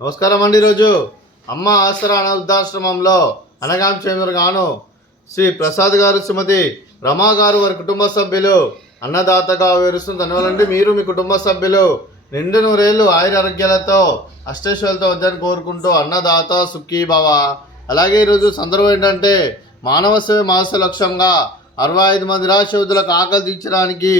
నమస్కారం అండి. ఈరోజు అమ్మ ఆసరా వృద్ధాశ్రమంలో అనగాం గాను శ్రీ ప్రసాద్ గారు, శ్రీమతి రమా గారు, వారి కుటుంబ సభ్యులు అన్నదాతగా వివరిస్తుంది. ధన్యవాదాలండి. మీరు మీ కుటుంబ సభ్యులు నిండు నూరేళ్లు ఆయుర ఆరోగ్యాలతో అష్టైశ్వర్యాలతో వద్దని కోరుకుంటూ అన్నదాత సుఖీ భవ. అలాగే ఈరోజు సందర్భం ఏంటంటే మానవ సేవ మాస లక్ష్యంగా 65 మంది నిరాశ్రయులకు ఆకలి తీర్చడానికి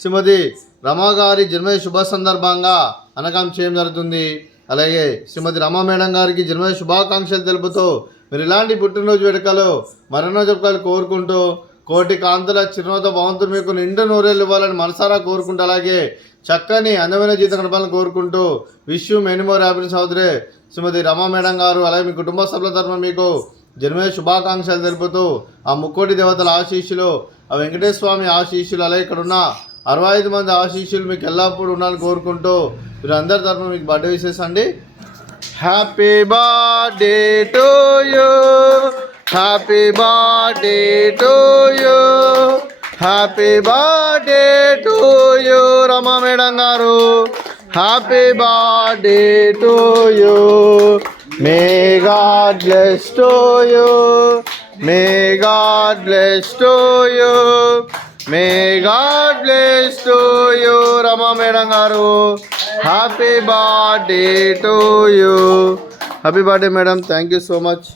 శ్రీమతి రమా గారి జన్మ శుభ సందర్భంగా అనగాం చేయడం జరుగుతుంది. అలాగే శ్రీమతి రమా మేడం గారికి జన్మదిన శుభాకాంక్షలు తెలుపుతూ మీరు ఇలాంటి పుట్టినరోజు వేడుకలు మరెన్నో జరుపుకోవాలి కోరుకుంటూ కోటి కాంతుల చిరునవ్వుతో భగవంతుడు మీకు నిండు నూరేళ్ళు ఇవ్వాలని మనసారా కోరుకుంటూ అలాగే చక్కని అందమైన జీవితం గడపాలని కోరుకుంటూ wish you many more happiness సోదరి శ్రీమతి రమా మేడం గారు అలాగే మీ కుటుంబ సభ్యుల తరఫున మీకు జన్మదిన శుభాకాంక్షలు తెలుపుతూ ఆ ముక్కోటి దేవతల ఆశీస్సులు, ఆ వెంకటేశ్వర స్వామి ఆశీస్సులు, అలాగే ఇక్కడ ఉన్న 65 మంది ఆశీస్సులు మీకు ఎల్లప్పుడూ ఉండాలని కోరుకుంటూ మీరు అందరి తరఫున మీకు బర్త్డే విషెస్ అండి. Happy birthday to you, happy birthday to you, happy birthday to you Rama madam గారు. Happy birthday to you. May God bless to you, may God bless to you, may God bless to you Rama madam గారు. Happy birthday to you. Happy birthday madam, thank you so much.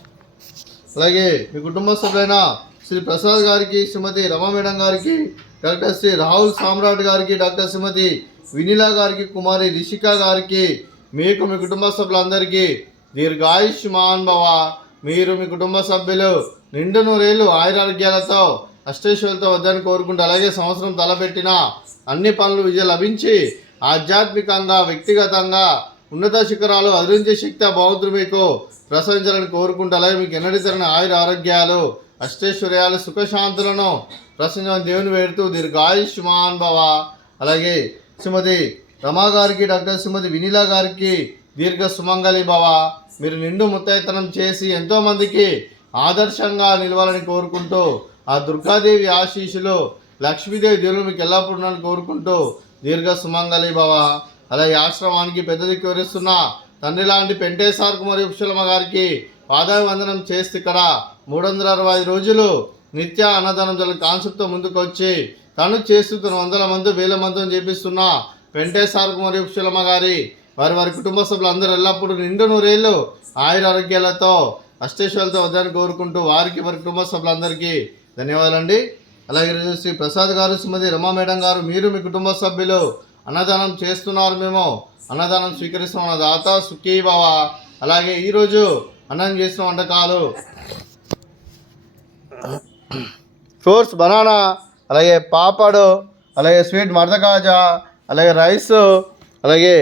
అలాగే మీ కుటుంబ సభ్యులైన శ్రీ ప్రసాద్ గారికి, Shrimati Rama madam గారికి, doctor Shri Rahul సామ్రాట్ గారికి, doctor శ్రీమతి వినీలా గారికి, కుమారి రిషిక గారికి, మీకు మీ కుటుంబ సభ్యులందరికీ దీర్ఘాయుష్మాన్ భవ. మీరు మీ కుటుంబ సభ్యులు నిండు నూరేళ్ళు ఆయురారోగ్యాలతో అష్టైశ్వర్యాలతో వద్దని కోరుకుంటూ అలాగే సంవత్సరం తలపెట్టిన అన్ని పనులు విజయం లభించి ఆధ్యాత్మికంగా వ్యక్తిగతంగా ఉన్నత శిఖరాలు అధిరించే శక్తి భగవంతుడు మీకు ప్రసరించాలని కోరుకుంటూ అలాగే మీకు ఎన్నటి తరని ఆయుర ఆరోగ్యాలు అష్టైశ్వర్యాలు సుఖశాంతులను ప్రసరించాలని దేవుని వేడుతూ దీర్ఘాయుష్మాన్ భవ. అలాగే శ్రీమతి రమా గారికి, డాక్టర్ శ్రీమతి వినీలా గారికి దీర్ఘ సుమంగళి భవ. మీరు నిండు ముత్తైతనం చేసి ఎంతోమందికి ఆదర్శంగా నిలవాలని కోరుకుంటూ ఆ దుర్గాదేవి ఆశీస్సులు, లక్ష్మీదేవి దేవుడు మీకు ఎల్లప్పుడూ ఉండాలని కోరుకుంటూ దీర్ఘ సుమంగళి భవ. అలాగే ఆశ్రమానికి పెద్ద దిక్కు వివరిస్తున్న తండ్రి లాంటి పెంటేసార్ కుమారి ఉపశలమ్మ గారికి పాదాభివందనం చేస్తే ఇక్కడ 365 రోజులు నిత్య అన్నదానం జల కాన్సెప్ట్తో ముందుకు వచ్చి తను చేస్తున్న 100 మంది 1000 మందితో చేపిస్తున్న పెంటేసార్ కుమారి ఉపశలమ్మ గారి వారి కుటుంబ సభ్యులు అందరూ ఎల్లప్పుడూ నిండు నూరేళ్ళు ఆయుర ఆరోగ్యాలతో అష్టైశ్వర్యాలతో వద్దని కోరుకుంటూ వారికి వారి కుటుంబ సభ్యులందరికీ ధన్యవాదాలండి. అలాగే శ్రీ ప్రసాద్ గారు, శ్రీమతి రమా మేడం గారు, మీరు మీ కుటుంబ సభ్యులు అన్నదానం చేస్తున్నారు, మేము అన్నదానం స్వీకరిస్తున్న దాత సుఖీ భవ. అలాగే ఈరోజు అన్నం చేసిన వంటకాలు ఫ్రూట్స్ బనానా, అలాగే పాపడు, అలాగే స్వీట్ మర్దకాజా, అలాగే రైస్, అలాగే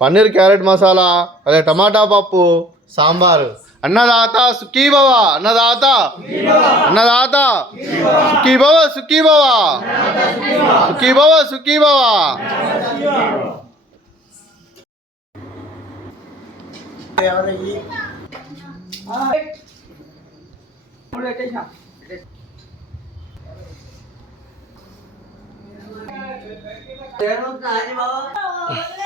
పన్నీర్ క్యారెట్ మసాలా, అలాగే టమాటా పప్పు, సాంబారు. అన్నదాత సుఖీ భవ, అన్నదాత అన్నదాత సుఖీ భవ, సుఖీ భవ, సుఖీ భవ, సుఖీ భవ. బాబా